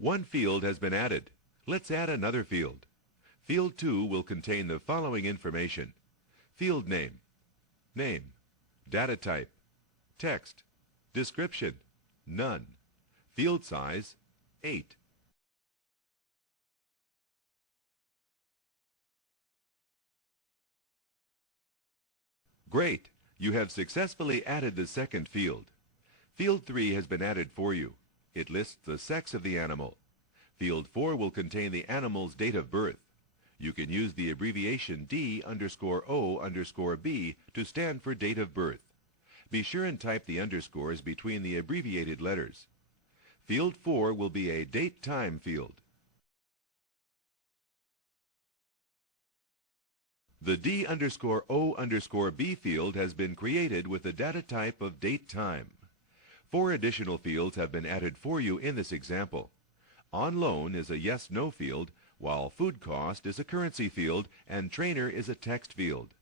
One field has been added. Let's add another field. Field 2 will contain the following information: field name, name, data type, text, description, none, field size, 8. Great! You have successfully added the second field. Field 3 has been added for you. It lists the sex of the animal. Field 4 will contain the animal's date of birth. You can use the abbreviation D_O_B to stand for date of birth. Be sure and type the underscores between the abbreviated letters. Field 4 will be a date-time field. The D_O_B field has been created with the data type of date-time. 4 additional fields have been added for you in this example. On loan is a yes/no field, while food cost is a currency field and trainer is a text field.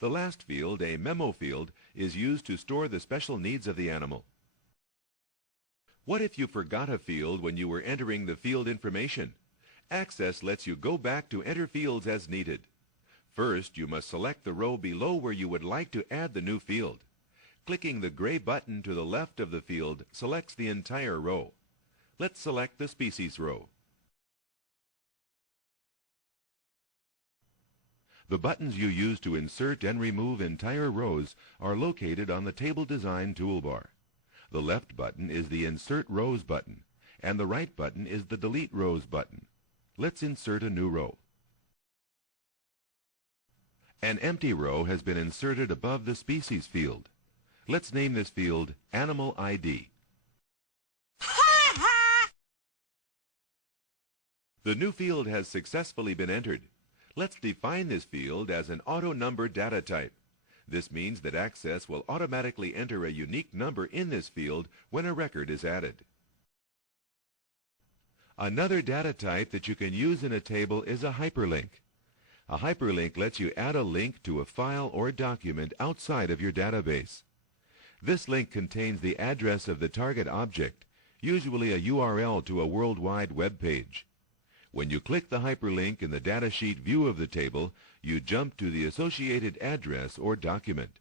The last field, a memo field, is used to store the special needs of the animal. What if you forgot a field when you were entering the field information? Access lets you go back to enter fields as needed. First, you must select the row below where you would like to add the new field. Clicking the gray button to the left of the field selects the entire row. Let's select the species row. The buttons you use to insert and remove entire rows are located on the Table Design toolbar. The left button is the Insert Rows button, and the right button is the Delete Rows button. Let's insert a new row. An empty row has been inserted above the species field. Let's name this field Animal ID. The new field has successfully been entered. Let's define this field as an auto-number data type. This means that Access will automatically enter a unique number in this field when a record is added. Another data type that you can use in a table is a hyperlink. A hyperlink lets you add a link to a file or document outside of your database. This link contains the address of the target object, usually a URL to a worldwide web page. When you click the hyperlink in the datasheet view of the table, you jump to the associated address or document.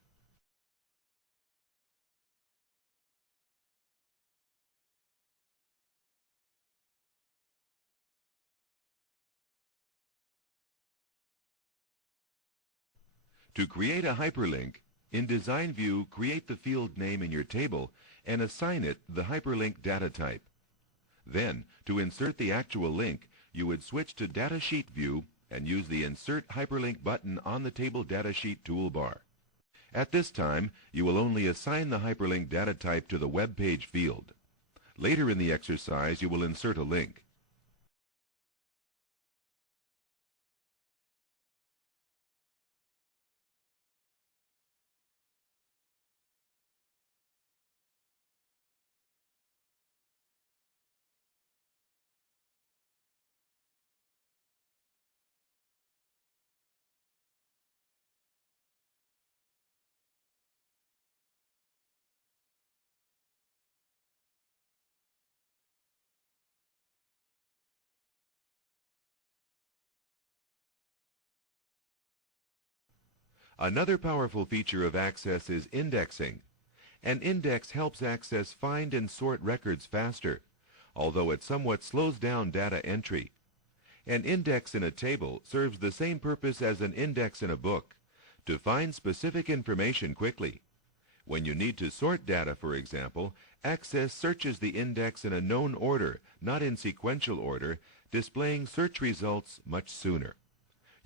To create a hyperlink, in Design View, create the field name in your table and assign it the hyperlink data type. Then, to insert the actual link, you would switch to Datasheet View and use the Insert Hyperlink button on the Table Datasheet toolbar. At this time, you will only assign the hyperlink data type to the web page field. Later in the exercise, you will insert a link. Another powerful feature of Access is indexing. An index helps Access find and sort records faster, although it somewhat slows down data entry. An index in a table serves the same purpose as an index in a book, to find specific information quickly. When you need to sort data, for example, Access searches the index in a known order, not in sequential order, displaying search results much sooner.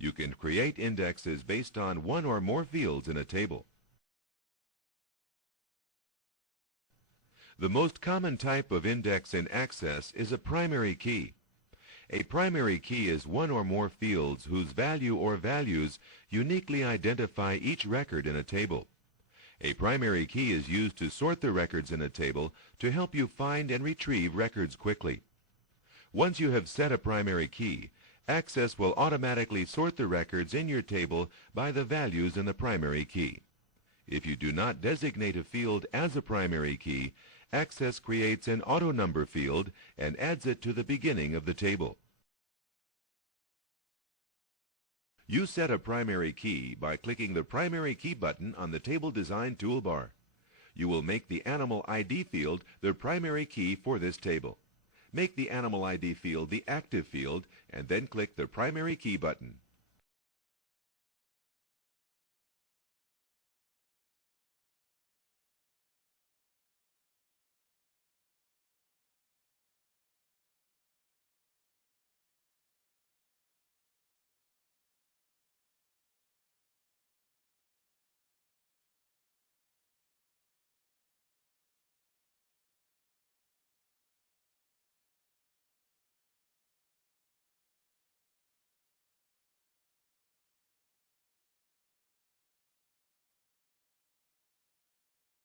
You can create indexes based on one or more fields in a table. The most common type of index in Access is a primary key. A primary key is one or more fields whose value or values uniquely identify each record in a table. A primary key is used to sort the records in a table to help you find and retrieve records quickly. Once you have set a primary key, Access will automatically sort the records in your table by the values in the primary key. If you do not designate a field as a primary key, Access creates an auto number field and adds it to the beginning of the table. You set a primary key by clicking the Primary Key button on the Table Design toolbar. You will make the Animal ID field the primary key for this table. Make the Animal ID field the active field and then click the Primary Key button.